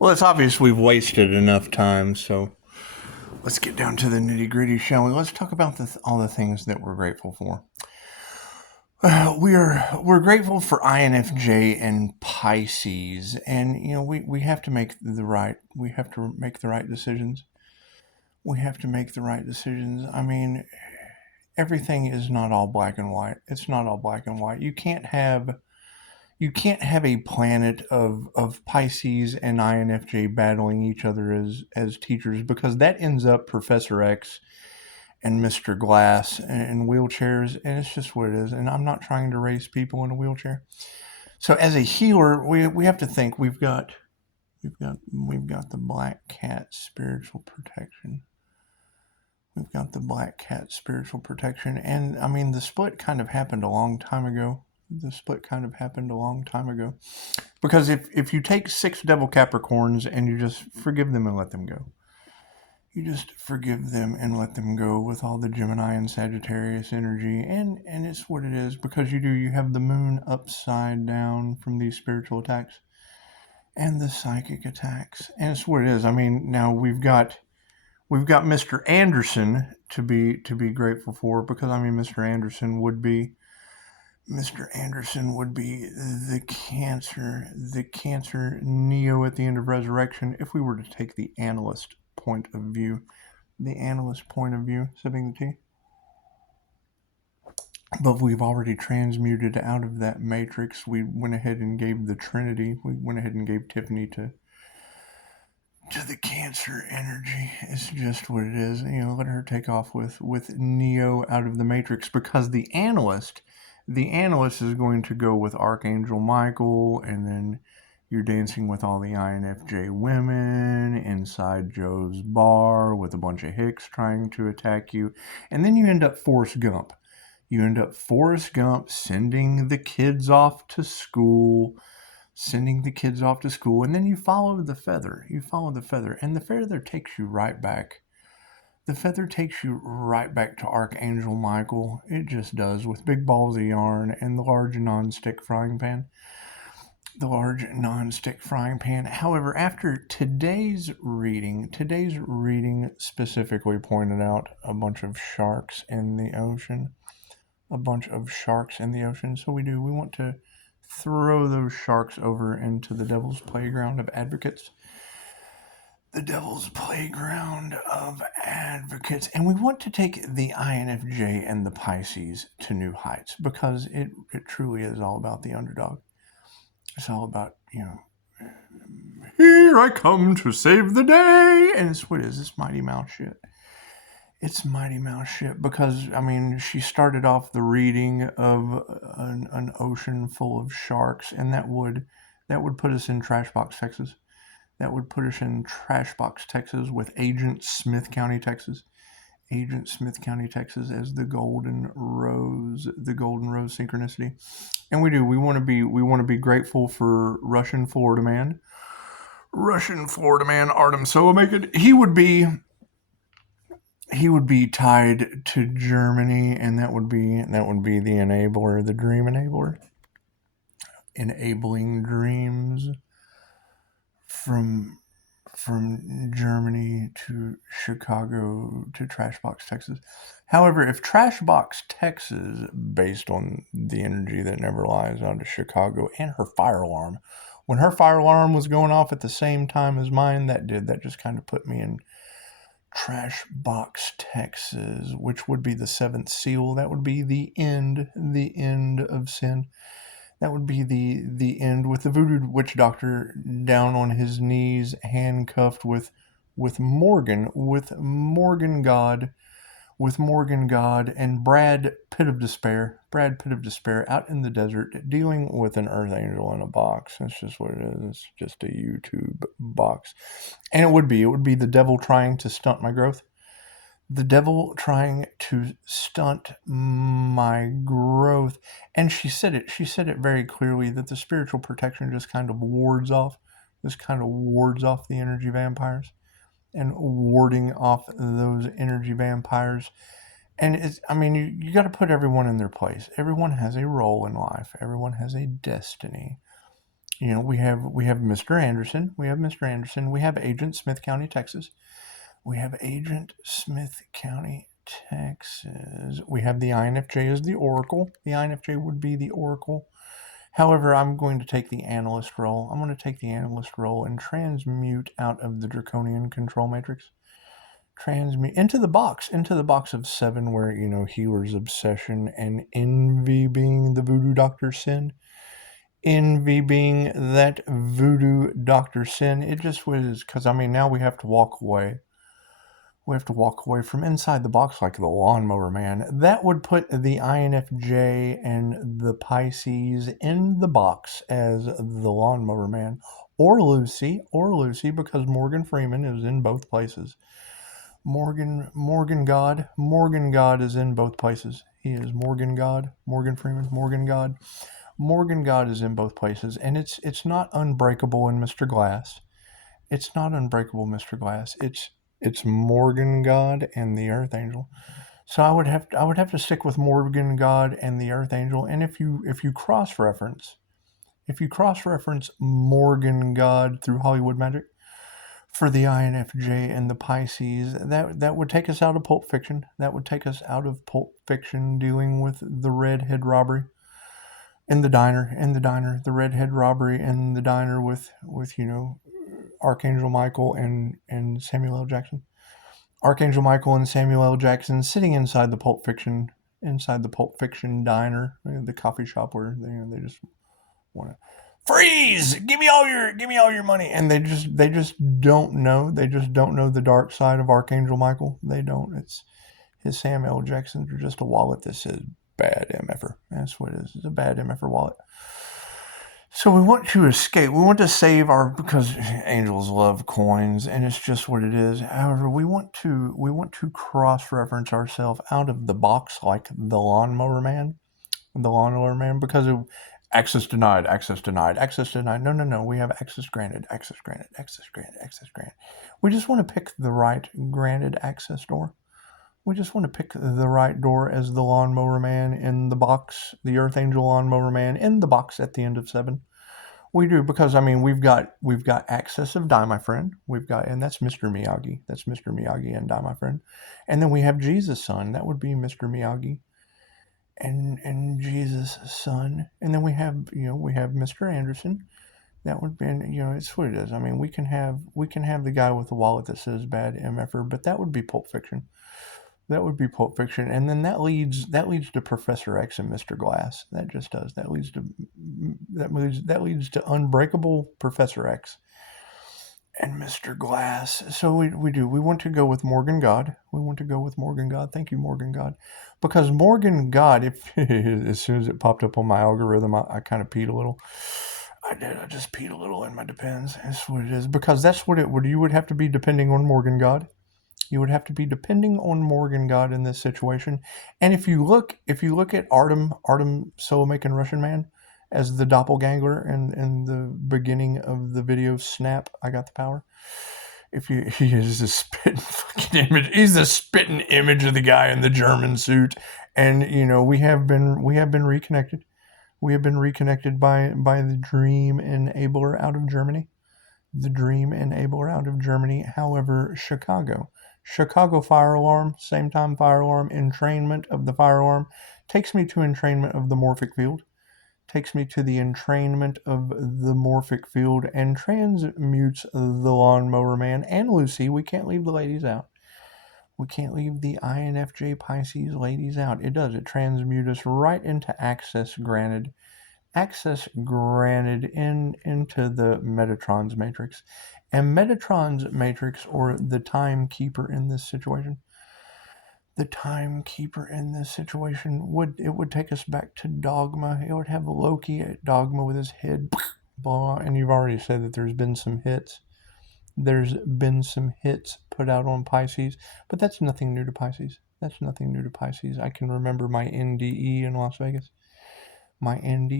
Well, it's obvious we've wasted enough time, so let's get down to the nitty gritty, shall we? Let's talk about all the things that we're grateful for. We're grateful for INFJ and Pisces, and we have to make the right decisions. We have to make the right decisions. I mean, everything is not all black and white. It's not all black and white. You can't have a planet of Pisces and INFJ battling each other as teachers, because that ends up Professor X and Mr. Glass in wheelchairs, and it's just what it is. And I'm not trying to raise people in a wheelchair. So as a healer, we have to think we've got the black cat spiritual protection. We've got the black cat spiritual protection, and I mean the split kind of happened a long time ago. Because if you take 6 devil Capricorns and you just forgive them and let them go, with all the Gemini and Sagittarius energy, and it's what it is, because you have the moon upside down from these spiritual attacks and the psychic attacks, and it's what it is. I mean, now we've got Mr. Anderson to be grateful for, because I mean Mr. Anderson would be the Cancer Neo at the end of Resurrection, if we were to take the analyst point of view. Sipping the tea. But we've already transmuted out of that matrix. We went ahead and gave the Trinity. We went ahead and gave Tiffany to the Cancer energy. It's just what it is. Let her take off with Neo out of the matrix, because the analyst is going to go with Archangel Michael, and then you're dancing with all the INFJ women inside Joe's bar with a bunch of hicks trying to attack you. And then you end up Forrest Gump. Sending the kids off to school. And then you follow the feather. And the feather takes you right back. To Archangel Michael. It just does, with big balls of yarn and the large non-stick frying pan. However, after today's reading specifically pointed out a bunch of sharks in the ocean. So we want to throw those sharks over into the devil's playground of advocates. And we want to take the INFJ and the Pisces to new heights, because it truly is all about the underdog. It's all about, here I come to save the day. And it's what it is. It's Mighty Mouse shit. Because, I mean, she started off the reading of an ocean full of sharks, and that would put us in Trashbox, Texas. With Agent Smith County, Texas. As the Golden Rose synchronicity. And we want to be grateful for Russian Florida man Artem Solomakid. He would be tied to Germany, and that would be the enabler, the dream enabler, enabling dreams from Germany to Chicago to Trashbox, Texas. However, if Trashbox, Texas, based on the energy that never lies, onto Chicago, and her fire alarm, when her fire alarm was going off at the same time as mine, that just kind of put me in Trashbox, Texas, which would be the 7th seal. That would be the end of sin. That would be the end, with the voodoo witch doctor down on his knees, handcuffed with Morgan God, and Brad Pitt of Despair out in the desert, dealing with an earth angel in a box. That's just what it is. It's just a YouTube box. And it would be the devil trying to stunt my growth. And she said it very clearly, that the spiritual protection just kind of wards off the energy vampires, and warding off those energy vampires. And you got to put everyone in their place. Everyone has a role in life. Everyone has a destiny. we have Mr. Anderson. We have Mr. Anderson. We have Agent Smith County, Texas. We have Agent Smith County, Texas. We have the INFJ as the Oracle. The INFJ would be the Oracle. However, I'm going to take the analyst role. I'm going to take the analyst role and transmute out of the draconian control matrix. Transmute into the box of 7, where, healer's obsession and envy being the voodoo doctor sin. Envy being that voodoo doctor sin. It just was, because, now we have to walk away. We have to walk away from inside the box like the Lawnmower Man. That would put the INFJ and the Pisces in the box as the Lawnmower Man. Or Lucy, because Morgan Freeman is in both places. Morgan God is in both places. He is Morgan God, Morgan Freeman, Morgan God. Morgan God is in both places, and it's not unbreakable in Mr. Glass. It's not unbreakable, Mr. Glass. It's Morgan God and the Earth Angel. So I would have to stick with Morgan God and the Earth Angel. And if you cross reference Morgan God through Hollywood Magic for the INFJ and the Pisces, that would take us out of Pulp Fiction. That would take us out of Pulp Fiction, dealing with the redhead robbery in the diner, the redhead robbery in the diner with Archangel Michael and Samuel L. Jackson. Archangel Michael and Samuel L. Jackson sitting inside the Pulp Fiction diner, the coffee shop where they just want to freeze. Give me all your money, and they just don't know. They just don't know the dark side of Archangel Michael. They don't. It's his Samuel L. Jackson's are just a wallet that says bad MFer. That's what it is. It's a bad MFer wallet. So we want to escape. We want to save because angels love coins, and it's just what it is. However, we want to cross-reference ourselves out of the box like the Lawnmower Man. The Lawnmower Man, because access denied. No. We have access granted. We just want to pick the right granted access door. We just want to pick the right door as the Lawnmower Man in the box, the Earth Angel Lawnmower Man in the box at the end of 7. We do, because we've got access of Die, my friend. And that's Mr. Miyagi. That's Mr. Miyagi and Die, my friend. And then we have Jesus' son. That would be Mr. Miyagi and Jesus' son. And then we have Mr. Anderson. That would be, it's what it is. We can have the guy with the wallet that says bad MFer, but that would be Pulp Fiction. And then that leads to Professor X and Mr. Glass. That just does. That leads to Unbreakable Professor X and Mr. Glass. So we want to go with Morgan God. Thank you, Morgan God. Because Morgan God, as soon as it popped up on my algorithm, I kind of peed a little. I did. I just peed a little in my Depends. That's what it is. Because that's what you would have to be depending on Morgan God. You would have to be depending on Morgan God in this situation. And if you look at Artem Soul Making Russian Man as the doppelganger in the beginning of the video Snap, I Got the Power. He is a spitting fucking image. He's the spitting image of the guy in the German suit. And we have been reconnected. We have been reconnected by the Dream Enabler out of Germany. However, Chicago fire alarm, same time fire alarm, entrainment of the fire alarm, takes me to entrainment of the morphic field, and transmutes the Lawnmower Man and Lucy. We can't leave the ladies out. We can't leave the INFJ Pisces ladies out. It does. It transmutes us right into access granted into the Metatron's matrix. And Metatron's matrix, or the timekeeper in this situation, would take us back to Dogma. It would have Loki at Dogma with his head blah, and you've already said that there's been some hits. There's been some hits put out on Pisces, but that's nothing new to Pisces. I can remember my NDE in Las Vegas. And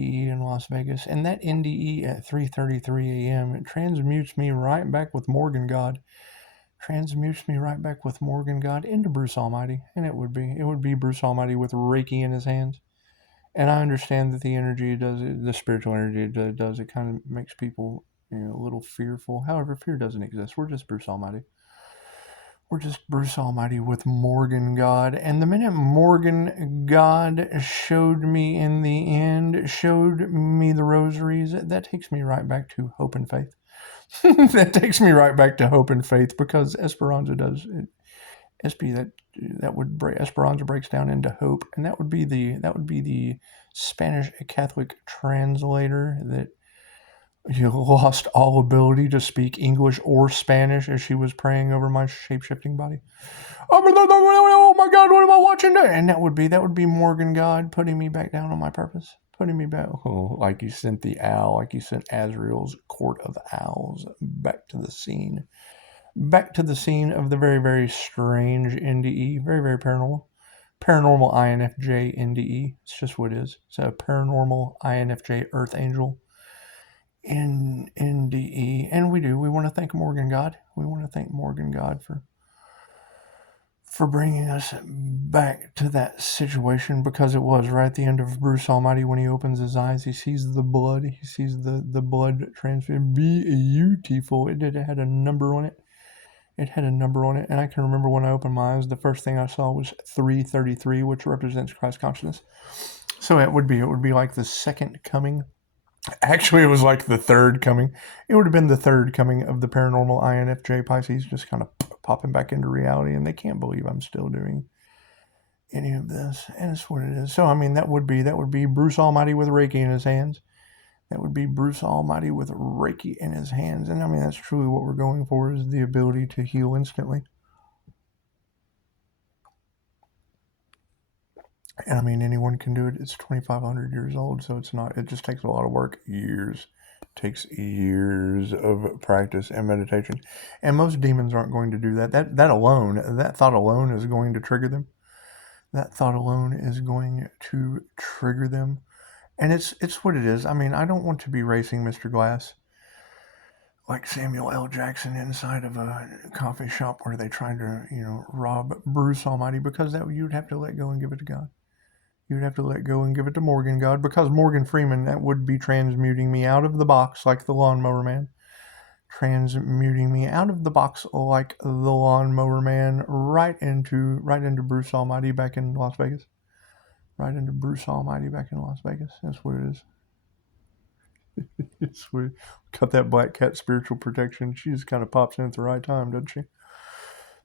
that NDE at 3:33 a.m. it transmutes me right back with Morgan God. Into Bruce Almighty, and it would be Bruce Almighty with Reiki in his hands, And I understand that the energy does it, the spiritual energy does, it kind of makes people, a little fearful. However, fear doesn't exist. We're just Bruce Almighty. We're just Bruce Almighty with Morgan God. And the minute Morgan God showed me in the end, showed me the rosaries, that takes me right back to hope and faith. That takes me right back to hope and faith, because Esperanza does it. That would break, Esperanza breaks down into hope, and that would be the Spanish Catholic translator that lost all ability to speak English or Spanish as she was praying over my shape-shifting body. Oh my God, what am I watching there? And that would be Morgan God putting me back down on my purpose, putting me back, like he sent the owl, like he sent Azrael's court of owls back to the scene. Back to the scene of the very, very strange NDE, very, very paranormal. Paranormal INFJ NDE. It's just what it is. It's a paranormal INFJ Earth Angel in NDE. And we want to thank Morgan God. We want to thank Morgan God for bringing us back to that situation, because it was right at the end of Bruce Almighty when he opens his eyes. He sees the blood. He sees the blood transfer. Beautiful. It had a number on it. It had a number on it, and I can remember when I opened my eyes, the first thing I saw was 333, which represents Christ consciousness. So it would be like the second coming. Actually, it was like the third coming. It would have been the third coming of the paranormal INFJ Pisces, just kind of popping back into reality, and they can't believe I'm still doing any of this, and it's what it is. So, I mean, that would be Bruce Almighty with Reiki in his hands. That would be Bruce Almighty with Reiki in his hands. And I mean, that's truly what we're going for, is the ability to heal instantly. And I mean, anyone can do it. It's 2,500 years old, so it just takes a lot of work. Years. It takes years of practice and meditation. And most demons aren't going to do that. That thought alone is going to trigger them. That thought alone is going to trigger them. And it's what it is. I mean, I don't want to be racing Mr. Glass like Samuel L. Jackson inside of a coffee shop where they tried to, rob Bruce Almighty, because you'd have to let go and give it to God. You'd have to let go and give it to Morgan God, because Morgan Freeman, that would be transmuting me out of the box like the Lawnmower Man. Transmuting me out of the box like the Lawnmower Man right into Bruce Almighty back in Las Vegas. Right into Bruce Almighty back in Las Vegas. That's what it is. It's weird. Got that black cat spiritual protection. She just kind of pops in at the right time, doesn't she?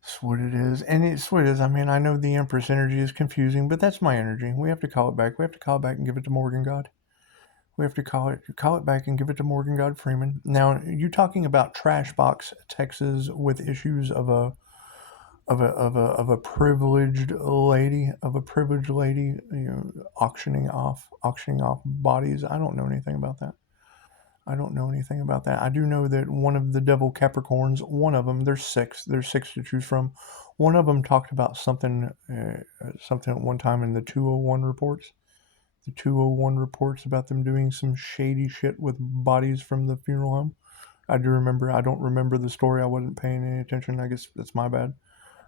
That's what it is. And it's what it is. I mean, I know the Empress energy is confusing, but that's my energy. We have to call it back. We have to call it back and give it to Morgan God. We have to call it back and give it to Morgan God Freeman. Now, you talking about Trashbox, Texas, with issues of a privileged lady, auctioning off bodies. I don't know anything about that. I do know that one of the devil Capricorns, one of them, there's six to choose from. One of them talked about something at one time in the 201 reports. The 201 reports about them doing some shady shit with bodies from the funeral home. I don't remember the story. I wasn't paying any attention. I guess that's my bad.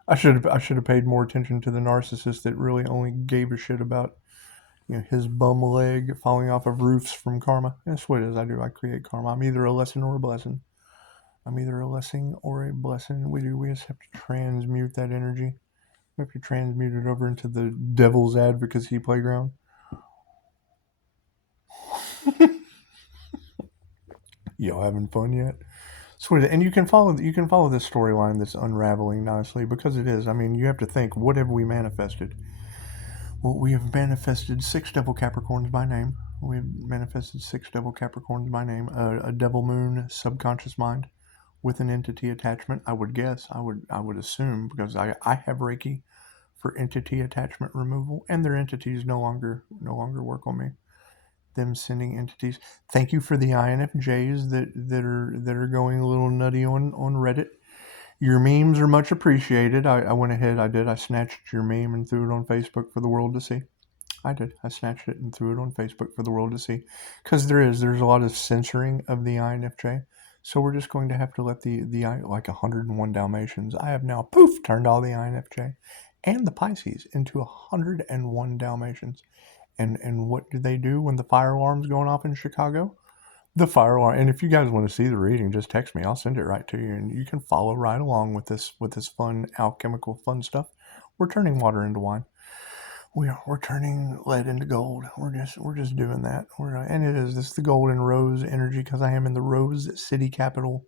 I should have paid more attention to the narcissist that really only gave a shit about his bum leg falling off of roofs from karma. That's what it is. I create karma. I'm either a lesson or a blessing. We just have to transmute that energy. We have to transmute it over into the devil's advocacy playground. Y'all having fun yet? Sweet. And you can follow this storyline that's unraveling nicely, because it is. I mean, you have to think, what have we manifested? Well, we have manifested 6 devil Capricorns by name. We have manifested 6 devil Capricorns by name. A devil moon subconscious mind with an entity attachment. I would guess. I would assume, because I have Reiki for entity attachment removal, and their entities no longer work on me. Them sending entities. Thank you for the INFJs that are going a little nutty on Reddit. Your memes are much appreciated. I went ahead, I snatched your meme and threw it on Facebook for the world to see. I did. I snatched it and threw it on Facebook for the world to see. Because there's a lot of censoring of the INFJ. So we're just going to have to let the like 101 Dalmatians. I have now, turned all the INFJ and the Pisces into 101 Dalmatians. And what do they do when the fire alarm's going off in Chicago? The fire alarm. And if you guys want to see the reading, just text me. I'll send it right to you, and you can follow right along with this fun alchemical fun stuff. We're turning water into wine. We're turning lead into gold. We're just doing that. And it is this the golden rose energy, because I am in the Rose City capital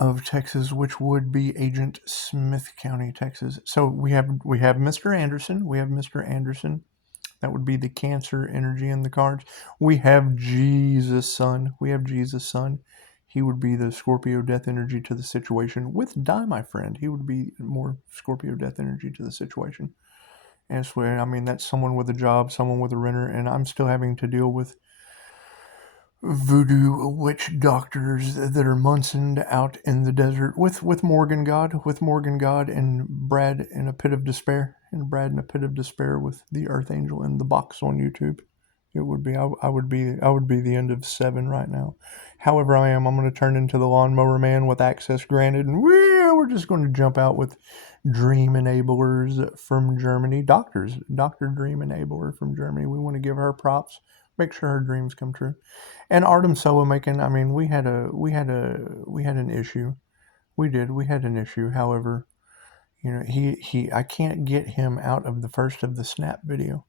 of Texas, which would be Agent Smith County, Texas. So we have Mr. Anderson. We have Mr. Anderson. That would be the Cancer energy in the cards. We have Jesus Son. He would be the Scorpio death energy to the situation. With Die, my friend, he would be more Scorpio death energy to the situation. And swear, I mean, that's someone with a job, someone with a renter, and I'm still having to deal with voodoo witch doctors that are Munsoned out in the desert with Morgan God, and Brad in a pit of despair, with the Earth Angel in the box on YouTube. It would be I would be the end of 7 right now. However, I'm going to turn into the Lawnmower Man with access granted, and we're just going to jump out with Dream Enablers from Germany. Dr. Dream Enabler from Germany. We want to give her props. Make sure her dreams come true. And Artem Soa making. I mean, we had an issue. We had an issue. However, I can't get him out of the first of the Snap video.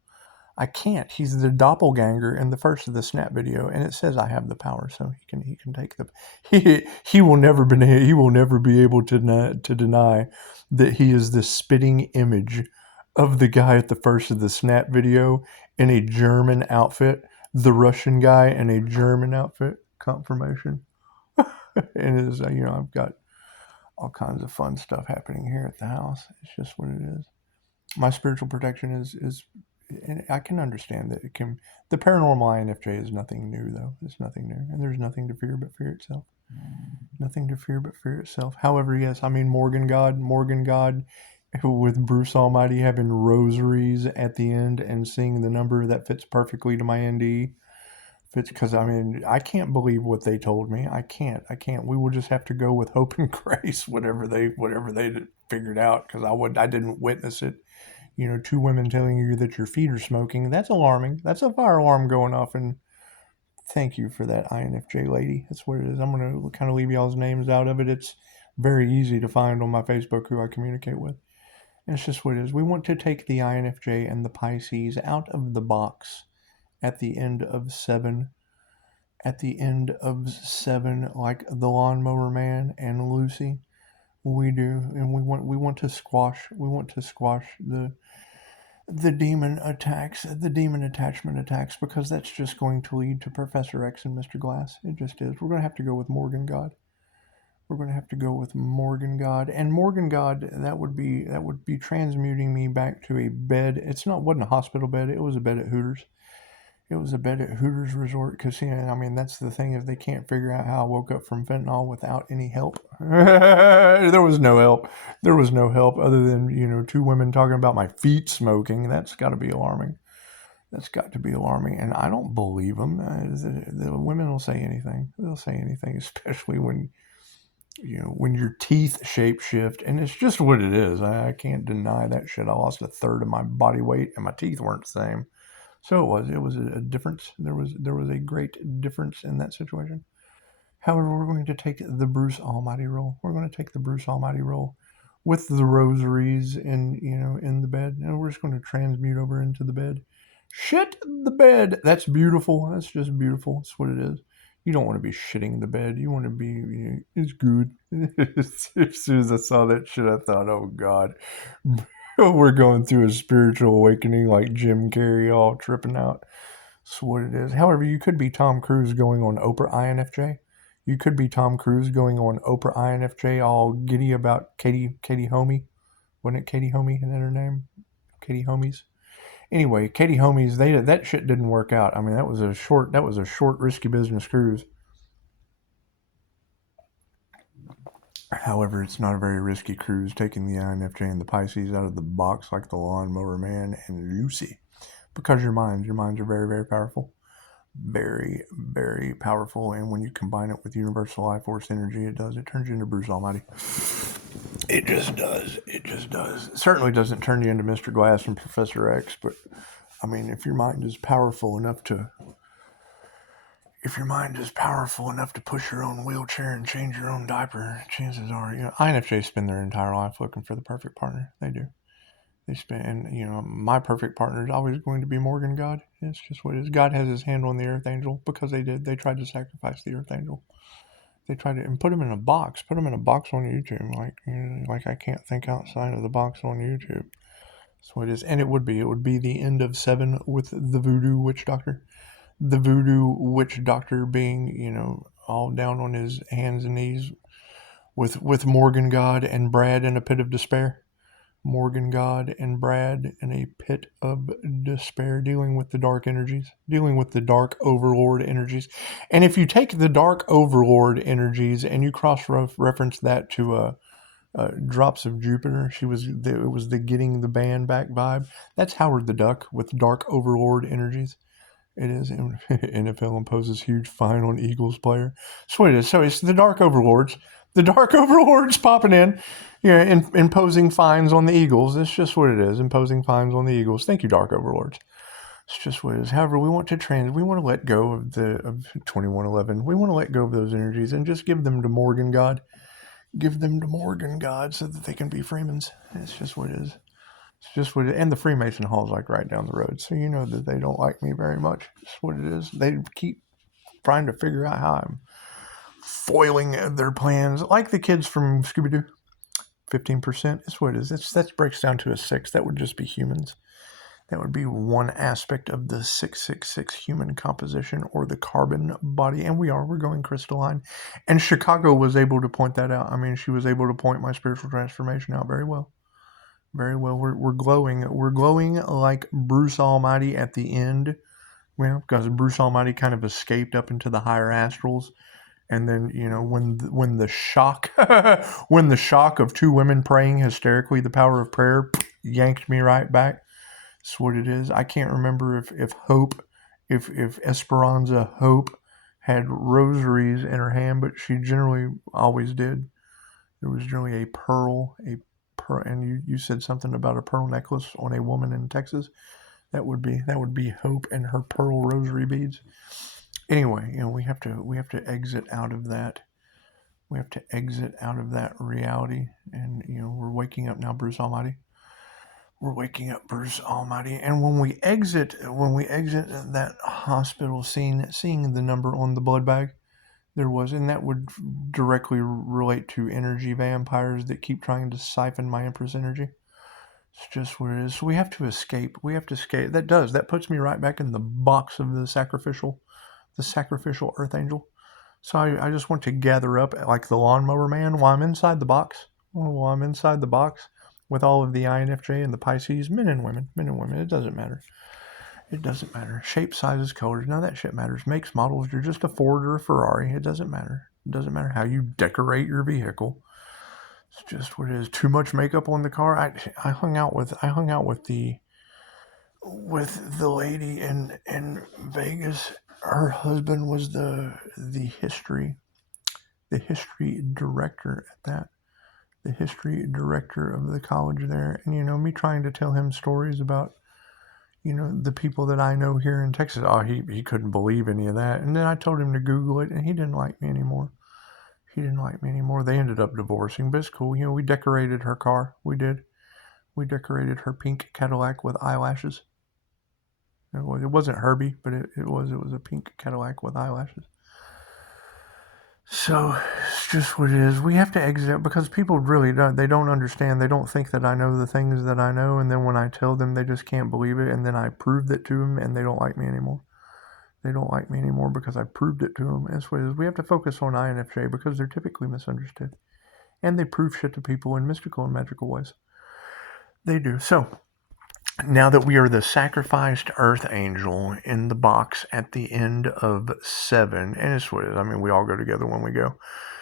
I can't. He's the doppelganger in the first of the Snap video, and it says I have the power, so he can take the. He will never be able to deny that he is the spitting image of the guy at the first of the Snap video in a German outfit, the Russian guy in a German outfit. Confirmation. And it is, I've got all kinds of fun stuff happening here at the house. It's just what it is. My spiritual protection is and I can understand that the paranormal INFJ is nothing new, though. It's nothing new, and there's nothing to fear but fear itself. Nothing to fear but fear itself. However, yes, I mean Morgan God, with Bruce Almighty having rosaries at the end and seeing the number that fits perfectly to my ND. Because I mean, I can't believe what they told me. I can't. We will just have to go with hope and grace, whatever they figured out, because I didn't witness it. 2 women telling you that your feet are smoking. That's alarming. That's a fire alarm going off. And thank you for that, INFJ lady. That's what it is. I'm going to kind of leave y'all's names out of it. It's very easy to find on my Facebook who I communicate with. And it's just what it is. We want to take the INFJ and the Pisces out of the box at the end of 7. At the end of 7, like the Lawnmower Man and Lucy. We do, and we want to squash the demon attacks, the demon attachment attacks, because that's just going to lead to Professor X and Mr. Glass. It just is. We're going to have to go with Morgan God. And Morgan God, that would be transmuting me back to a bed. Wasn't a hospital bed. It was a bed at Hooters. Resort, because that's the thing, is they can't figure out how I woke up from fentanyl without any help. There was no help other than 2 women talking about my feet smoking. That's got to be alarming. And I don't believe them. The women will say anything. They'll say anything, especially when your teeth shape shift, and it's just what it is. I can't deny that shit. I lost 1/3 of my body weight, and my teeth weren't the same. So it was a difference. There was a great difference in that situation. However, we're going to take the Bruce Almighty roll. With the rosaries in the bed, and we're just going to transmute over into the bed. Shit the bed. That's beautiful. That's just beautiful. That's what it is. You don't want to be shitting the bed. You want to be, it's good. As soon as I saw that shit, I thought, oh God. We're going through a spiritual awakening like Jim Carrey, all tripping out. That's what it is. However, you could be Tom Cruise going on Oprah INFJ. All giddy about Katie Homey. Wasn't it Katie Homey? Isn't that her name? Katie Homies. Anyway, Katie Homies, that shit didn't work out. I mean, that was a short, risky business cruise. However, it's not a very risky cruise taking the INFJ and the Pisces out of the box like the Lawnmower Man and Lucy, because your minds are very, very powerful. Very, very powerful. And when you combine it with universal life force energy, it turns you into Bruce Almighty. It just does. It certainly doesn't turn you into Mr. Glass and Professor X, but I mean, if your mind is powerful enough to push your own wheelchair and change your own diaper, chances are, INFJs spend their entire life looking for the perfect partner. They do. They spend, and my perfect partner is always going to be Morgan God. It's just what it is. God has his hand on the Earth Angel because they did. They tried to sacrifice the Earth Angel. They tried to, and put him in a box. Put him in a box on YouTube. Like I can't think outside of the box on YouTube. That's what it is. And it would be the end of 7 with the voodoo witch doctor. The voodoo witch doctor being, all down on his hands and knees with Morgan God and Brad in a pit of despair. Morgan God and Brad in a pit of despair, dealing with the dark energies, dealing with the dark overlord energies. And if you take the dark overlord energies and you cross-reference that to Drops of Jupiter, it was the Getting the Band Back vibe. That's Howard the Duck with dark overlord energies. It is. NFL imposes huge fine on Eagles player. That's what it is. So it's the Dark Overlords. The Dark Overlords popping in, imposing fines on the Eagles. It's just what it is. Imposing fines on the Eagles. Thank you, Dark Overlords. It's just what it is. However, we want to let go of 2111. We want to let go of those energies and just give them to Morgan God. Give them to Morgan God so that they can be Freemans. It's just what it is. It's just what it is. And the Freemason Hall's like right down the road. So you know that they don't like me very much. It's what it is. They keep trying to figure out how I'm foiling their plans. Like the kids from Scooby-Doo. 15% is what it is. That breaks down to a 6. That would just be humans. That would be one aspect of the 666 human composition or the carbon body. And we're going crystalline. And Chicago was able to point that out. I mean, she was able to point my spiritual transformation out very well. Very well. We're glowing. We're glowing like Bruce Almighty at the end. Well, because Bruce Almighty kind of escaped up into the higher astrals. And then, when the shock of 2 women praying hysterically, the power of prayer yanked me right back. That's what it is. I can't remember if Esperanza Hope had rosaries in her hand, but she generally always did. There was generally a pearl, and you said something about a pearl necklace on a woman in Texas. That would be Hope and her pearl rosary beads. Anyway, we have to exit out of that. We have to exit out of that reality, and we're waking up now, Bruce Almighty. We're waking up, Bruce Almighty. And when we exit that hospital scene, seeing the number on the blood bag, and that would directly relate to energy vampires that keep trying to siphon my Empress energy. It's just what it is. So we have to escape. That puts me right back in the box of the sacrificial Earth Angel. So I just want to gather up like the LawnmowerMen while I'm inside the box. With all of the INFJ and the Pisces, men and women. It doesn't matter. Shape, sizes, colors, none of that shit matters. Makes, models, you're just a Ford or a Ferrari. It doesn't matter. It doesn't matter how you decorate your vehicle. It's just what it is. Too much makeup on the car. I hung out with the lady in Vegas. Her husband was the history director at that. The history director of the college there. And, me trying to tell him stories about, the people that I know here in Texas. Oh, he couldn't believe any of that. And then I told him to Google it, and he didn't like me anymore. They ended up divorcing, but it's cool. We decorated her car. We did. We decorated her pink Cadillac with eyelashes. It wasn't Herbie, but it was a pink Cadillac with eyelashes. So it's just what it is. We have to exit because people really don't understand. They don't think that I know the things that I know. And then when I tell them, they just can't believe it. And then I proved it to them and they don't like me anymore. They don't like me anymore because I proved it to them. That's what it is. We have to focus on INFJ because they're typically misunderstood. And they prove shit to people in mystical and magical ways. They do. So now that we are the sacrificed Earth Angel in the box at the end of 7, and it's what it is. I mean, we all go together when we go.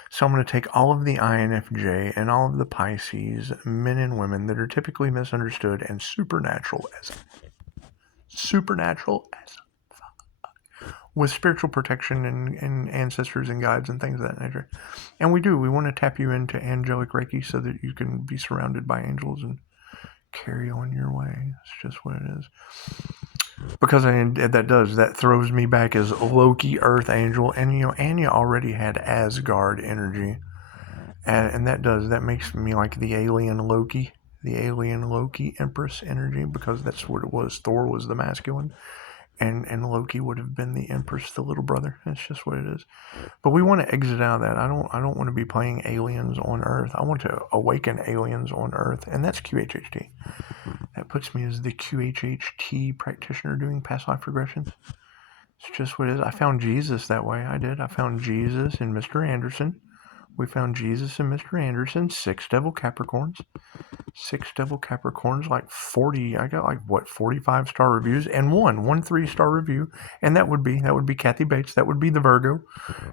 So I'm going to take all of the INFJ and all of the Pisces, men and women that are typically misunderstood and supernatural as with spiritual protection and ancestors and guides and things of that nature. And we want to tap you into angelic Reiki so that you can be surrounded by angels and carry on your way. It's just what it is. Because that throws me back as Loki, Earth Angel, and Anya already had Asgard energy, and that makes me like the alien Loki Empress energy, because that's what it was. Thor was the masculine, and Loki would have been the Empress, the little brother. That's just what it is. But we want to exit out of that. I don't want to be playing aliens on Earth. I want to awaken aliens on Earth, and that's QHHT. That puts me as the QHHT practitioner doing past life regressions. It's just what it is. I found Jesus that way. I did. I found Jesus in Mr. Anderson. We found Jesus and Mr. Anderson. 6 devil Capricorns. 6 devil Capricorns, like 40. I got 45-star reviews, and one 3-star review. And that would be Kathy Bates. That would be the Virgo.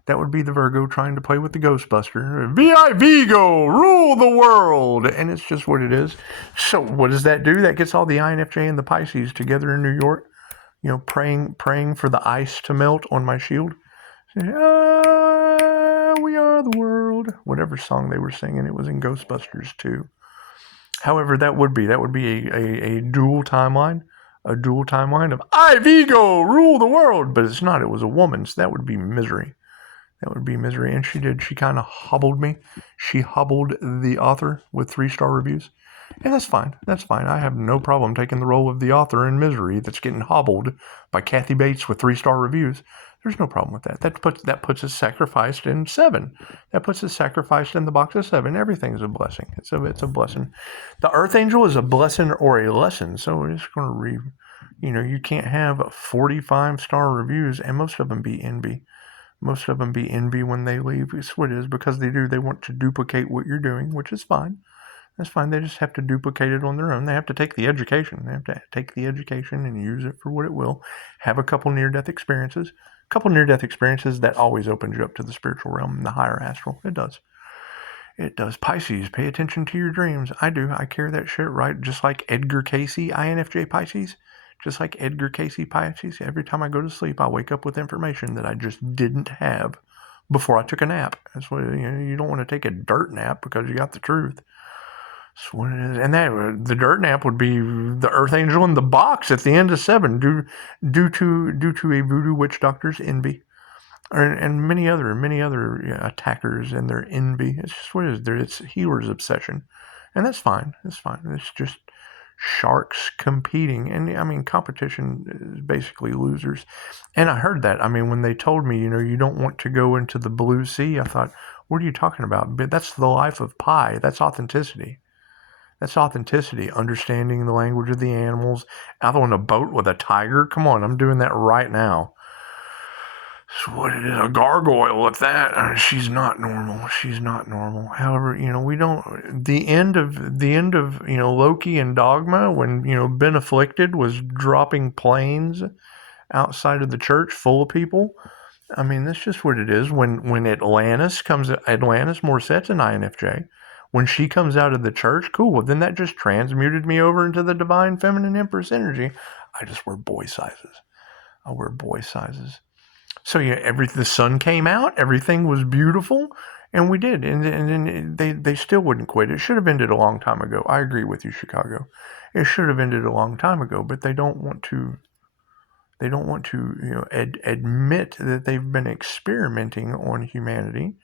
That would be the Virgo trying to play with the Ghostbuster. Vigo, rule the world. And it's just what it is. So what does that do? That gets all the INFJ and the Pisces together in New York, praying for the ice to melt on my shield. We are the world. Whatever song they were singing, it was in Ghostbusters too. However, that would be a dual timeline. A dual timeline of Vigo, rule the world. But it's not. It was a woman, so that would be misery. That would be misery. And she did. She kind of hobbled me. She hobbled the author with 3-star reviews. And that's fine. That's fine. I have no problem taking the role of the author in misery that's getting hobbled by Kathy Bates with 3-star reviews. There's no problem with that. That puts us sacrificed in 7. That puts us sacrificed in the box of 7. Everything's a blessing. It's a blessing. The Earth Angel is a blessing or a lesson. So we're just going to read. You can't have 45-star reviews, and most of them be envy. Most of them be envy when they leave. It's what it is, because they do. They want to duplicate what you're doing, which is fine. That's fine. They just have to duplicate it on their own. They have to take the education. They have to take the education and use it for what it will. Have a couple near-death experiences. A couple near-death experiences, that always opens you up to the spiritual realm and the higher astral. It does. It does. Pisces, pay attention to your dreams. I do. I carry that shit right. Just like Edgar Casey, INFJ Pisces. Just like Edgar Casey Pisces. Every time I go to sleep, I wake up with information that I just didn't have before I took a nap. That's what you don't want to take a dirt nap because you got the truth. That's what it is. And the dirt nap would be the Earth Angel in the box at the end of 7 due to a voodoo witch doctor's envy. And many other attackers and their envy. It's just what it is. It's healer's obsession. And that's fine. That's fine. It's just sharks competing. And I mean, competition is basically losers. And I heard that. I mean, when they told me, you don't want to go into the blue sea, I thought, what are you talking about? But that's the life of Pi. That's authenticity. That's authenticity. Understanding the language of the animals. Out on a boat with a tiger. Come on, I'm doing that right now. So what it is, a gargoyle at that. She's not normal. She's not normal. However, we don't. The end of Loki and Dogma, when Ben Afflicted was dropping planes outside of the church full of people. I mean, that's just what it is. When Atlantis Morsette's an INFJ. When she comes out of the church, cool. Well, then that just transmuted me over into the divine feminine empress energy. I just wear boy sizes. I wear boy sizes. So the sun came out, everything was beautiful, and we did. And then they still wouldn't quit. It should have ended a long time ago. I agree with you, Chicago. It should have ended a long time ago, but they don't want to. They don't want to, admit that they've been experimenting on humanity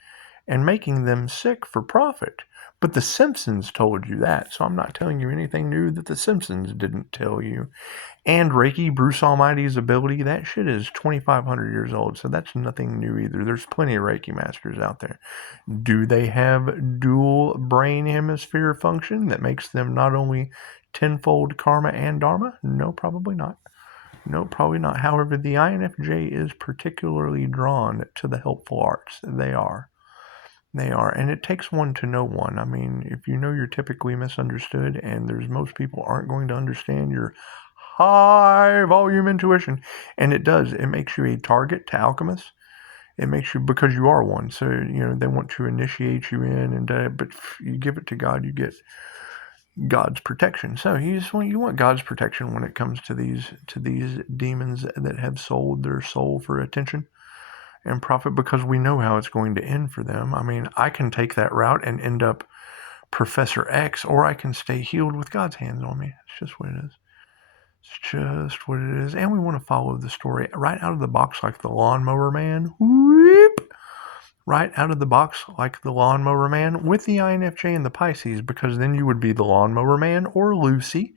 and making them sick for profit. But The Simpsons told you that, so I'm not telling you anything new that The Simpsons didn't tell you. And Reiki, Bruce Almighty's ability, that shit is 2,500 years old, so that's nothing new either. There's plenty of Reiki masters out there. Do they have dual brain hemisphere function that makes them not only tenfold karma and dharma? No, probably not. No, probably not. However, the INFJ is particularly drawn to the helpful arts. They are. And it takes one to know one. I mean, if you're typically misunderstood, and most people aren't going to understand your high volume intuition, and it does. It makes you a target to alchemists. It makes you, because you are one. So, they want to initiate you in, but you give it to God, you get God's protection. So you want God's protection when it comes to these demons that have sold their soul for attention and profit, because we know how it's going to end for them. I mean, I can take that route and end up Professor X, or I can stay healed with God's hands on me. It's just what it is. It's just what it is. And we want to follow the story right out of the box like the Lawnmower Man. Whoop! Right out of the box like the Lawnmower Man with the INFJ and the Pisces, because then you would be the Lawnmower Man or Lucy.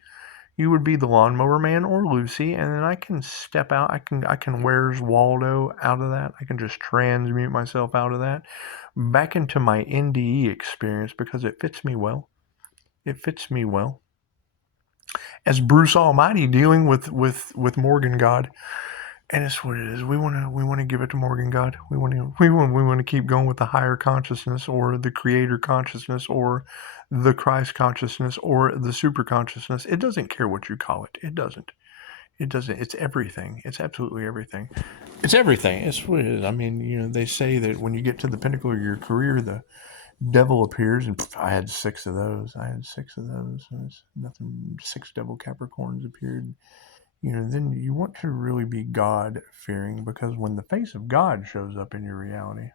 You would be the Lawnmower Man or Lucy, and then I can step out. I can Where's Waldo out of that. I can just transmute myself out of that back into my NDE experience because it fits me well. It fits me well. As Bruce Almighty dealing with Morgan God. And it's what it is. We want to give it to Morgan God. We want to keep going with the higher consciousness or the creator consciousness or the Christ consciousness or the super consciousness. It doesn't care what you call it. It doesn't. It's everything. It's absolutely everything. It's everything. It's what it is. I mean, they say that when you get to the pinnacle of your career, the devil appears, and I had 6 of those. And it's nothing. 6 devil Capricorns appeared. Then you want to really be God-fearing, because when the face of God shows up in your reality,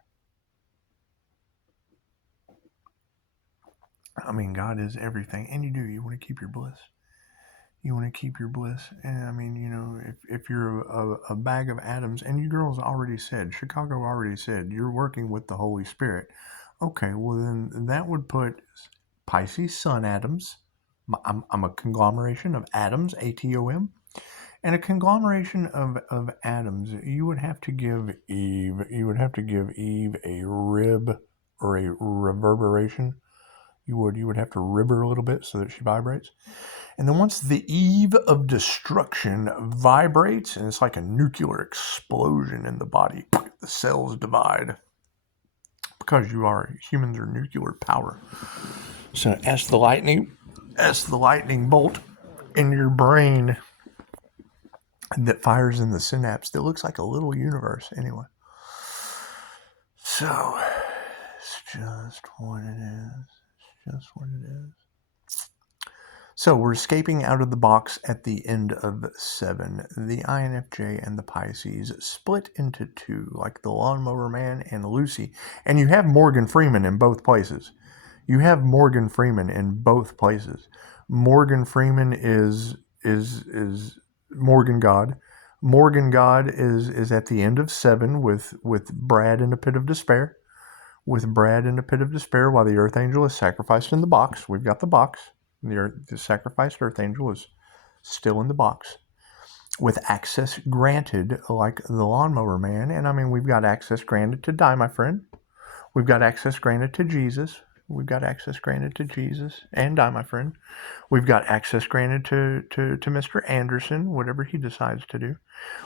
I mean, God is everything, and you want to keep your bliss. You want to keep your bliss, and I mean, if you're a bag of atoms, and you girls already said, Chicago already said, you're working with the Holy Spirit. Okay, well then that would put Pisces Sun atoms. I'm a conglomeration of atoms, ATOM. And a conglomeration of atoms. You would have to give Eve a rib or a reverberation. You would have to rib her a little bit so that she vibrates. And then once the Eve of destruction vibrates, and it's like a nuclear explosion in the body, the cells divide. Because humans are nuclear power. So as the lightning bolt in your brain that fires in the synapse that looks like a little universe anyway. So it's just what it is. So we're escaping out of the box at the end of 7. The INFJ and the Pisces split into 2, like the Lawnmower Man and Lucy. And you have Morgan Freeman in both places. Morgan Freeman is Morgan God. Morgan God is at the end of 7 with Brad in a pit of despair. While the Earth Angel is sacrificed in the box. We've got the box. The sacrificed Earth Angel is still in the box. With access granted, like the Lawnmower Man. And I mean, we've got access granted to Die, my friend. We've got access granted to Jesus. And Die, my friend. We've got access granted to Mr. Anderson, whatever he decides to do.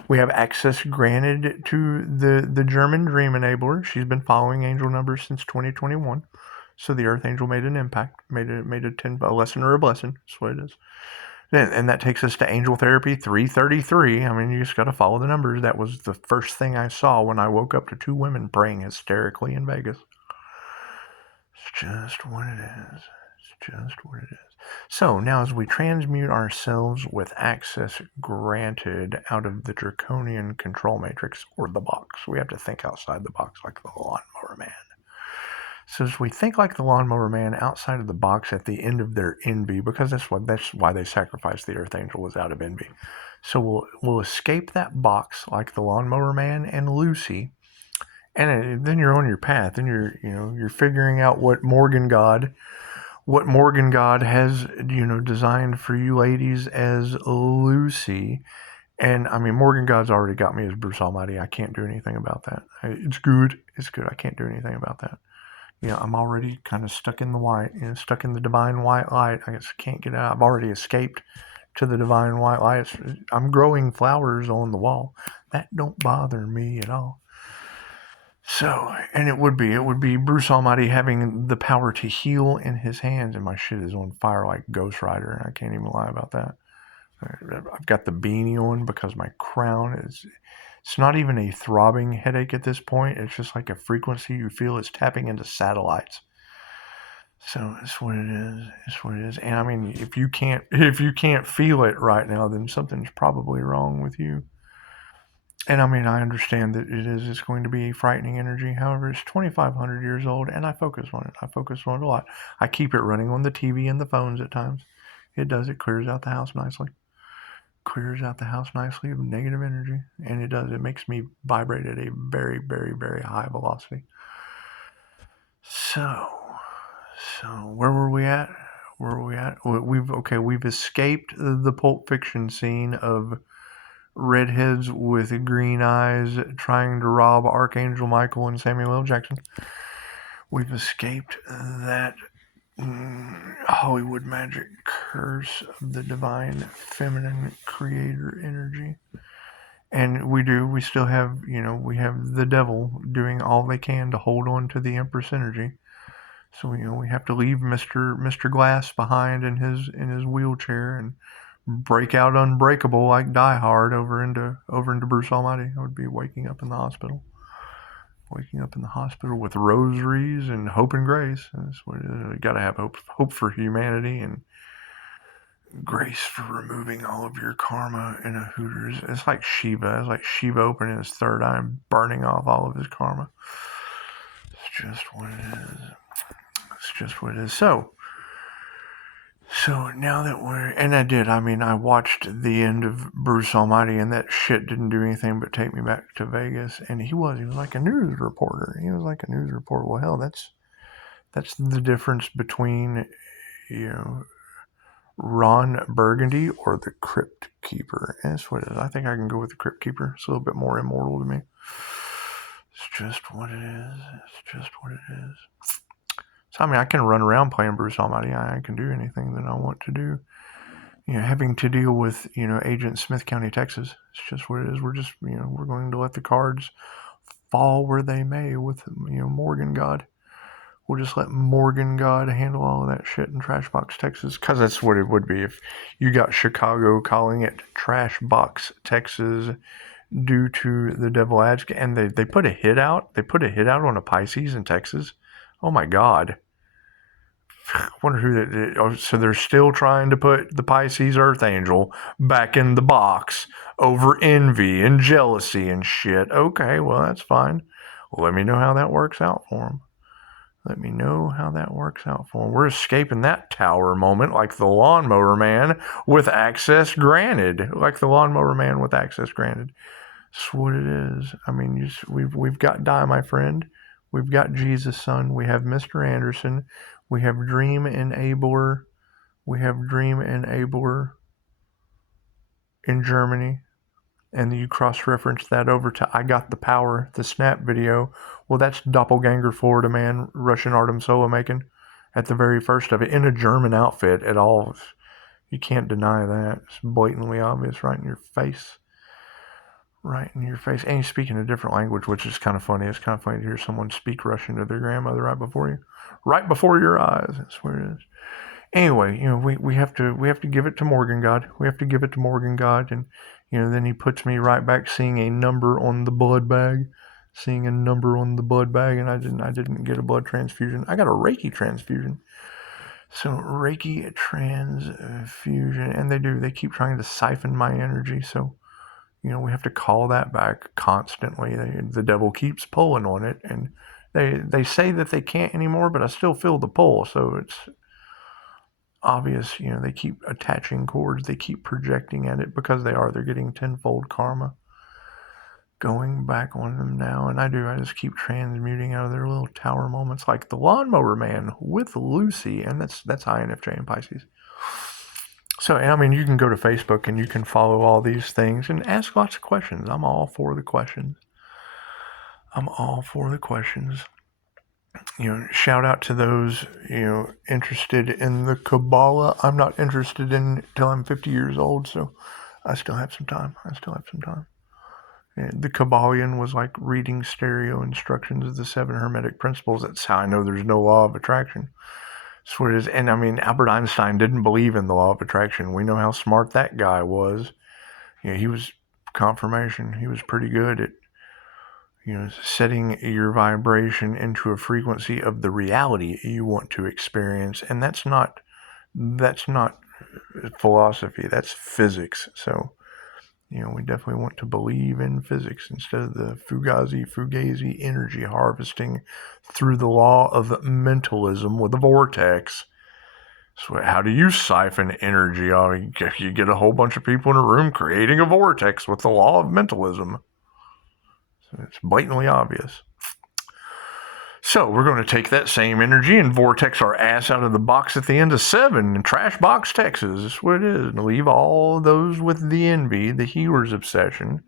We have access granted to the German Dream Enabler. She's been following angel numbers since 2021. So the Earth Angel made an impact, made a lesson or a blessing. That's what it is. And that takes us to Angel Therapy 333. I mean, you just got to follow the numbers. That was the first thing I saw when I woke up to 2 women praying hysterically in Vegas. It's just what it is. So now as we transmute ourselves with access granted out of the draconian control matrix or the box, we have to think outside the box like the Lawnmower Man. So as we think like the Lawnmower Man outside of the box at the end of their envy, because that's why they sacrificed the Earth Angel, was out of envy. So we'll escape that box like the Lawnmower Man and Lucy, and then you're on your path. Then you're figuring out what Morgan God has designed for you ladies as Lucy. And I mean, Morgan God's already got me as Bruce Almighty. I can't do anything about that. It's good. I can't do anything about that. I'm already kind of stuck in the white, stuck in the divine white light. I just can't get out. I've already escaped to the divine white light. I'm growing flowers on the wall. That don't bother me at all. So, and it would be Bruce Almighty having the power to heal in his hands, and my shit is on fire like Ghost Rider. I can't even lie about that. I've got the beanie on because my crown it's not even a throbbing headache at this point. It's just like a frequency you feel is tapping into satellites. So it's what it is. And I mean, if you can't feel it right now, then something's probably wrong with you. And I mean, I understand that it's going to be a frightening energy. However, it's 2,500 years old, and I focus on it a lot. I keep it running on the TV and the phones at times. It clears out the house nicely. clears out the house nicely of negative energy. And it does. It makes me vibrate at a very, very, very high velocity. So where were we at? We've escaped the Pulp Fiction scene of redheads with green eyes trying to rob Archangel Michael and Samuel L. Jackson. We've escaped that Hollywood magic curse of the divine feminine creator energy. And we still have, we have the devil doing all they can to hold on to the Empress energy. So, we have to leave Mr. Glass behind in his wheelchair and break out unbreakable like Die Hard over into Bruce Almighty. I would be waking up in the hospital with rosaries and hope and grace. That's what it is. You gotta have hope for humanity and grace for removing all of your karma in a Hooters. It's like Shiva. It's like Shiva opening his third eye and burning off all of his karma. It's just what it is. So now that I watched the end of Bruce Almighty, and that shit didn't do anything but take me back to Vegas. And he was like a news reporter. Well, hell, that's the difference between, Ron Burgundy or the Crypt Keeper. And that's what it is. I think I can go with the Crypt Keeper. It's a little bit more immortal to me. It's just what it is. So, I can run around playing Bruce Almighty. I can do anything that I want to do. Having to deal with, Agent Smith County, Texas. It's just what it is. We're just, we're going to let the cards fall where they may with, Morgan God. We'll just let Morgan God handle all of that shit in Trashbox, Texas. Because that's what it would be if you got Chicago calling it Trashbox, Texas, due to the devil ads. And they put a hit out. They put a hit out on a Pisces in Texas. Oh my God. I wonder who so they're still trying to put the Pisces Earth Angel back in the box over envy and jealousy and shit. Okay, well, that's fine. Let me know how that works out for them. We're escaping that tower moment like the Lawnmower Man with access granted. That's what it is. We've got Die, my friend. We've got Jesus, son. We have Mr. Anderson. We have Dream Enabler. In Germany. And you cross-reference that over to I Got the Power, the Snap video. Well, that's Doppelganger Florida Man, Russian Artem Solo making at the very first of it in a German outfit at all. You can't deny that. It's blatantly obvious right in your face. And he's speaking a different language, which is kind of funny. It's kind of funny to hear someone speak Russian to their grandmother right before your eyes. That's what it is. Anyway, we have to give it to Morgan God. And then he puts me right back seeing a number on the blood bag. And I didn't get a blood transfusion. I got a Reiki transfusion. So Reiki transfusion, and they keep trying to siphon my energy. So, we have to call that back constantly. The devil keeps pulling on it, and they say that they can't anymore, but I still feel the pull. So it's obvious, they keep attaching cords, they keep projecting at it because they're getting tenfold karma going back on them now. And I just keep transmuting out of their little tower moments like the Lawnmower Man with Lucy, and that's INFJ and Pisces. So, you can go to Facebook and you can follow all these things and ask lots of questions. I'm all for the questions. Shout out to those, interested in the Kabbalah. I'm not interested in it till I'm 50 years old, so I still have some time. And the Kabbalion was like reading stereo instructions of the 7 Hermetic Principles. That's how I know there's no law of attraction. That's what it is. And Albert Einstein didn't believe in the law of attraction. We know how smart that guy was. He was confirmation. He was pretty good at setting your vibration into a frequency of the reality you want to experience. And that's not philosophy, that's physics. So, we definitely want to believe in physics instead of the fugazi energy harvesting through the law of mentalism with a vortex. So how do you siphon energy? You get a whole bunch of people in a room creating a vortex with the law of mentalism. So it's blatantly obvious. So we're going to take that same energy and vortex our ass out of the box at the end of 7 in Trash Box, Texas. That's what it is. And leave all those with the envy, the healer's obsession.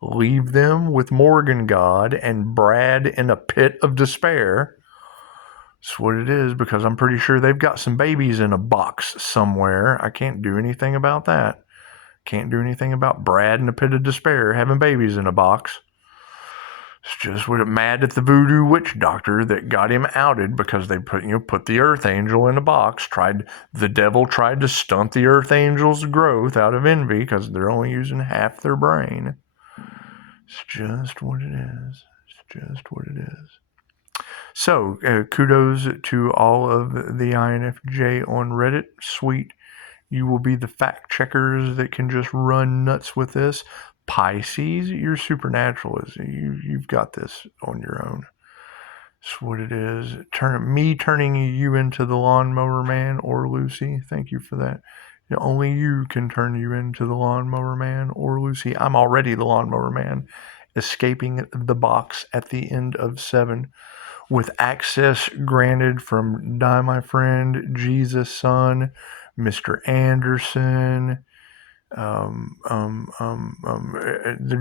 Leave them with Morgan God and Brad in a pit of despair. That's what it is, because I'm pretty sure they've got some babies in a box somewhere. I can't do anything about that. Can't do anything about Brad in a pit of despair having babies in a box. It's just what mad at the voodoo witch doctor that got him outed because they put the earth angel in a box. The devil tried to stunt the earth angel's growth out of envy because they're only using half their brain. It's just what it is. It's just what it is. So, kudos to all of the INFJ on Reddit. Sweet. You will be the fact checkers that can just run nuts with this. Pisces, you're supernatural. You've got this on your own. That's what it is. Turning you into the Lawnmower Man or Lucy. Thank you for that. Only you can turn you into the Lawnmower Man or Lucy. I'm already the Lawnmower Man, escaping the box at the end of 7 with access granted from Die My Friend, Jesus Son, Mr. Anderson, the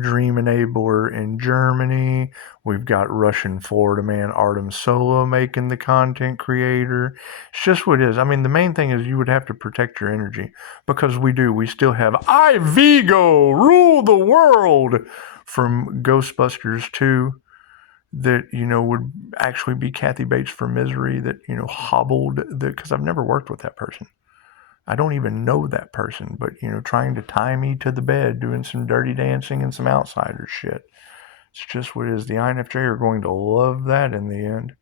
Dream Enabler in Germany. We've got Russian Florida man Artem Solo making the content creator. It's just what it is. I mean, the main thing is you would have to protect your energy, because we do. We still have I Vigo rule the world from Ghostbusters 2 that, would actually be Kathy Bates from Misery that, hobbled because I've never worked with that person. I don't even know that person, but, trying to tie me to the bed, doing some dirty dancing and some outsider shit. It's just what it is. The INFJ are going to love that in the end.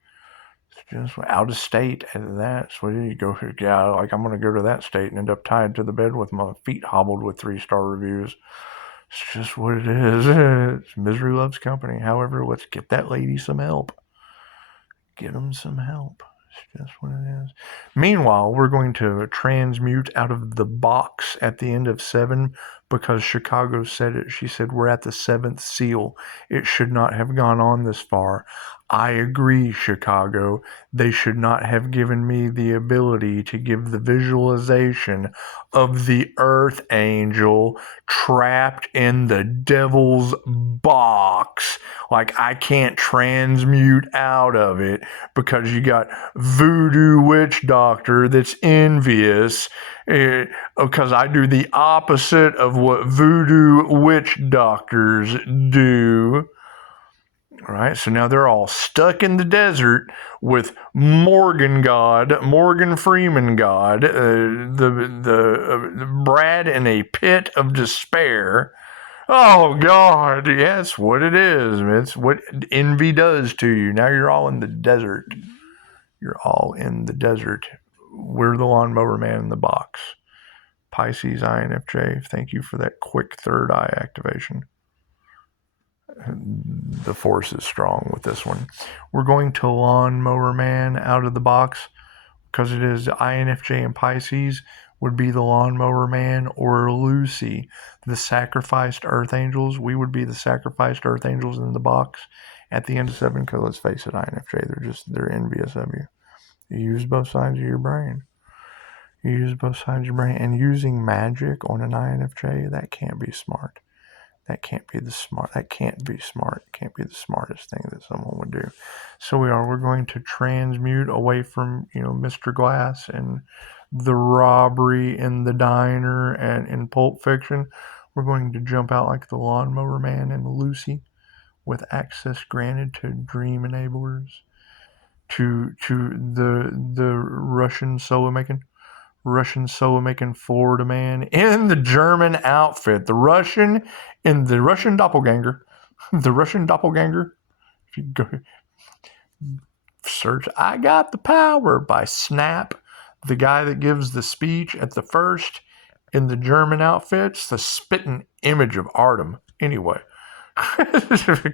It's just out of state, and that's what you go, yeah, like I'm going to go to that state and end up tied to the bed with my feet hobbled with 3-star reviews. It's just what it is. It's misery loves company. However, let's get that lady some help. Get them some help. It's just what it is. Meanwhile, we're going to transmute out of the box at the end of 7 because Chicago said it. She said, we're at the 7th seal. It should not have gone on this far. I agree, Chicago. They should not have given me the ability to give the visualization of the earth angel trapped in the devil's box. Like, I can't transmute out of it because you got voodoo witch doctor that's envious because I do the opposite of what voodoo witch doctors do. Right, so now they're all stuck in the desert with Morgan Freeman God, the Brad in a pit of despair. Oh God, yeah, that's what it is. It's what envy does to you. Now you're all in the desert. You're all in the desert. We're the Lawnmower Man in the box. Pisces INFJ, thank you for that quick third eye activation. The force is strong with this one. We're going to Lawnmower Man out of the box because it is INFJ and Pisces would be the Lawnmower Man or Lucy, the sacrificed earth angels. We would be the sacrificed earth angels in the box at the end of 7 because let's face it, INFJ, they're envious of you. You use both sides of your brain. And using magic on an INFJ, that can't be smart. That can't be the smart. It can't be the smartest thing that someone would do. So we're going to transmute away from, Mr. Glass and the robbery in the diner and in Pulp Fiction. We're going to jump out like the Lawnmower Man and Lucy with access granted to dream enablers, to the Russian solo making Florida man in the German outfit, the Russian doppelganger, If you go search I Got the Power by Snap, the guy that gives the speech at the first in the German outfits, the spitting image of Artem. Anyway,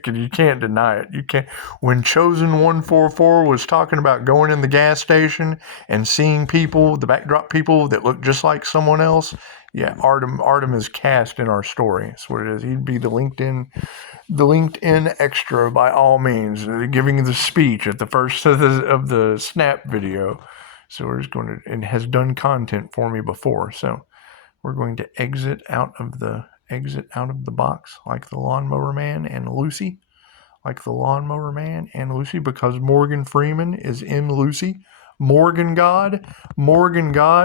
You can't deny it. You can't. When Chosen 144 was talking about going in the gas station and seeing people, the backdrop people that look just like someone else, yeah, Artem is cast in our story. That's what it is. He'd be the LinkedIn extra by all means, giving the speech at the first of the Snap video. So we're just going to, and has done content for me before. So we're going to exit out of the box like the Lawnmower Man and Lucy, because Morgan Freeman is in Lucy. Morgan God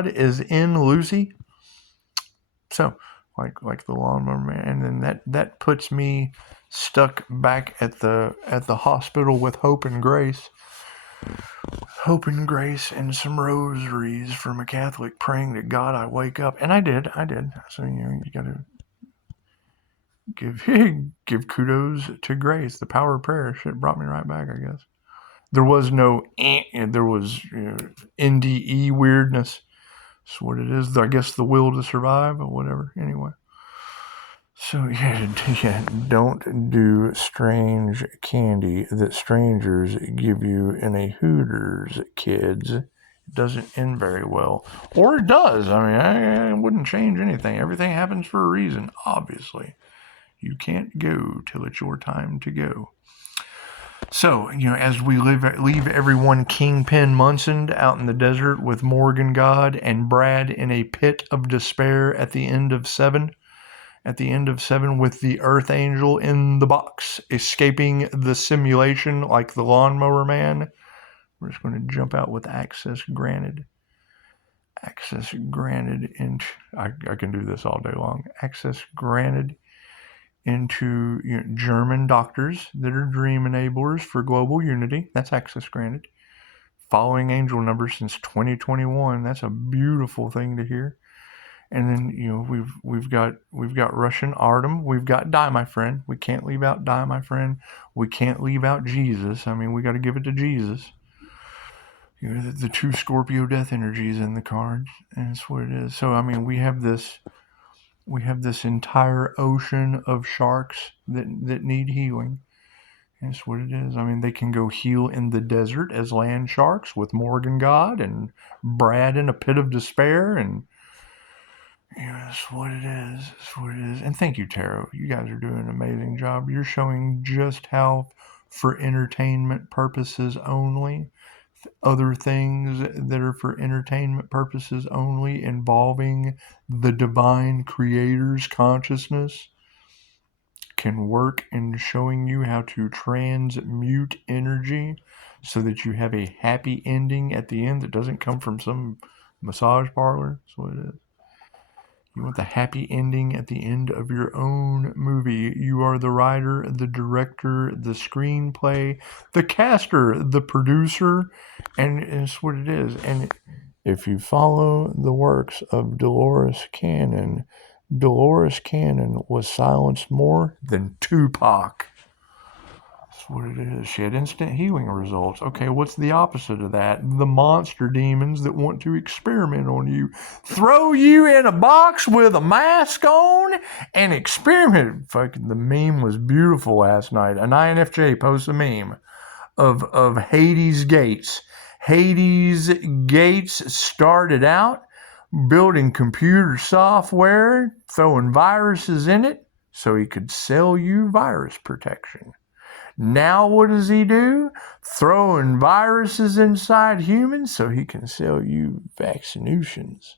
is in Lucy. So like the Lawnmower Man, and then that puts me stuck back at the hospital with Hope and Grace and some rosaries from a Catholic praying to God I wake up. And I did. So, you got to give kudos to Grace. The power of prayer. Shit brought me right back, I guess. There was no, there was NDE weirdness. That's what it is. I guess the will to survive or whatever. Anyway. So, yeah, don't do strange candy that strangers give you in a Hooters, kids. It doesn't end very well. Or it does. I mean, I wouldn't change anything. Everything happens for a reason, obviously. You can't go till it's your time to go. So, as we leave everyone Kingpin Munson out in the desert with Morgan God and Brad in a pit of despair at the end of 7, with the Earth Angel in the box, escaping the simulation like the Lawnmower Man. We're just going to jump out with access granted. Access granted into, I can do this all day long. Access granted into German doctors that are dream enablers for global unity. That's access granted. Following angel numbers since 2021. That's a beautiful thing to hear. And then we've got Russian Artem. We've got Die, My Friend. We can't leave out Die, My Friend. We can't leave out Jesus. I mean, we got to give it to Jesus. The two Scorpio death energies in the cards, and that's what it is. So I mean, we have this entire ocean of sharks that need healing. And that's what it is. I mean, they can go heal in the desert as land sharks with Morgan God and Brad in a pit of despair and. That's what it is. And thank you, Tarot. You guys are doing an amazing job. You're showing just how, for entertainment purposes only, other things that are for entertainment purposes only involving the divine creator's consciousness can work in showing you how to transmute energy so that you have a happy ending at the end that doesn't come from some massage parlor. That's what it is. You want the happy ending at the end of your own movie. You are the writer, the director, the screenplay, the caster, the producer, and it's what it is. And if you follow the works of Dolores Cannon was silenced more than Tupac. That's what it is. She had instant healing results. Okay, what's the opposite of that? The monster demons that want to experiment on you. Throw you in a box with a mask on and experiment. Fucking the meme was beautiful last night. An INFJ posts a meme of Hades Gates. Hades Gates started out building computer software, throwing viruses in it so he could sell you virus protection. Now what does he do? Throwing viruses inside humans so he can sell you vaccinations.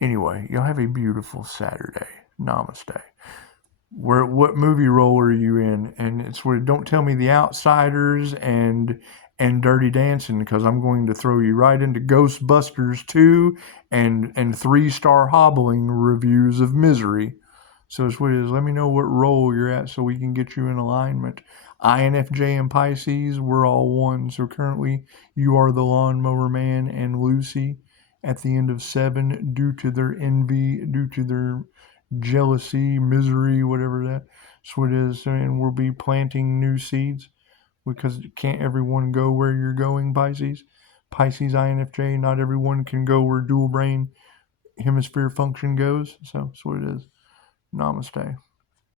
Anyway, y'all have a beautiful Saturday. Namaste. What movie role are you in? And it's where don't tell me The Outsiders and Dirty Dancing, because I'm going to throw you right into Ghostbusters 2 and 3-star hobbling reviews of Misery. So it's what it is. Let me know what role you're at so we can get you in alignment. INFJ and Pisces, we're all one. So currently you are the Lawnmower Man and Lucy at the end of 7 due to their envy, due to their jealousy, misery, whatever that's what it is. And we'll be planting new seeds because can't everyone go where you're going, Pisces? Pisces, INFJ, not everyone can go where dual brain hemisphere function goes. So that's what it is. Namaste.